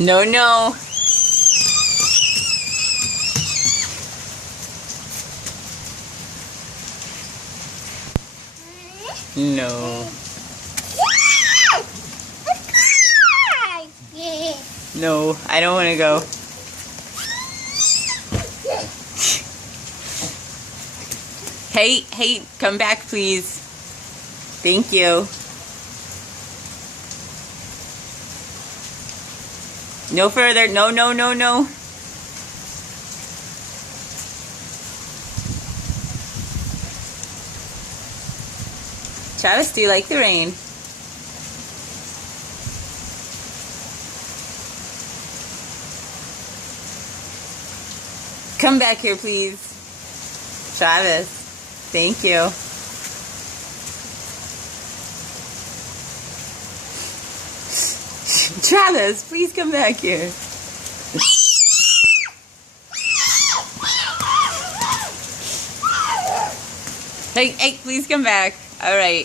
No, no. No. No, I don't want to go. Hey, come back, please. Thank you. No further. No, no, no, no. Travis, do you like the rain? Come back here, please. Travis, thank you. Travis, please come back here. Hey, please come back. All right.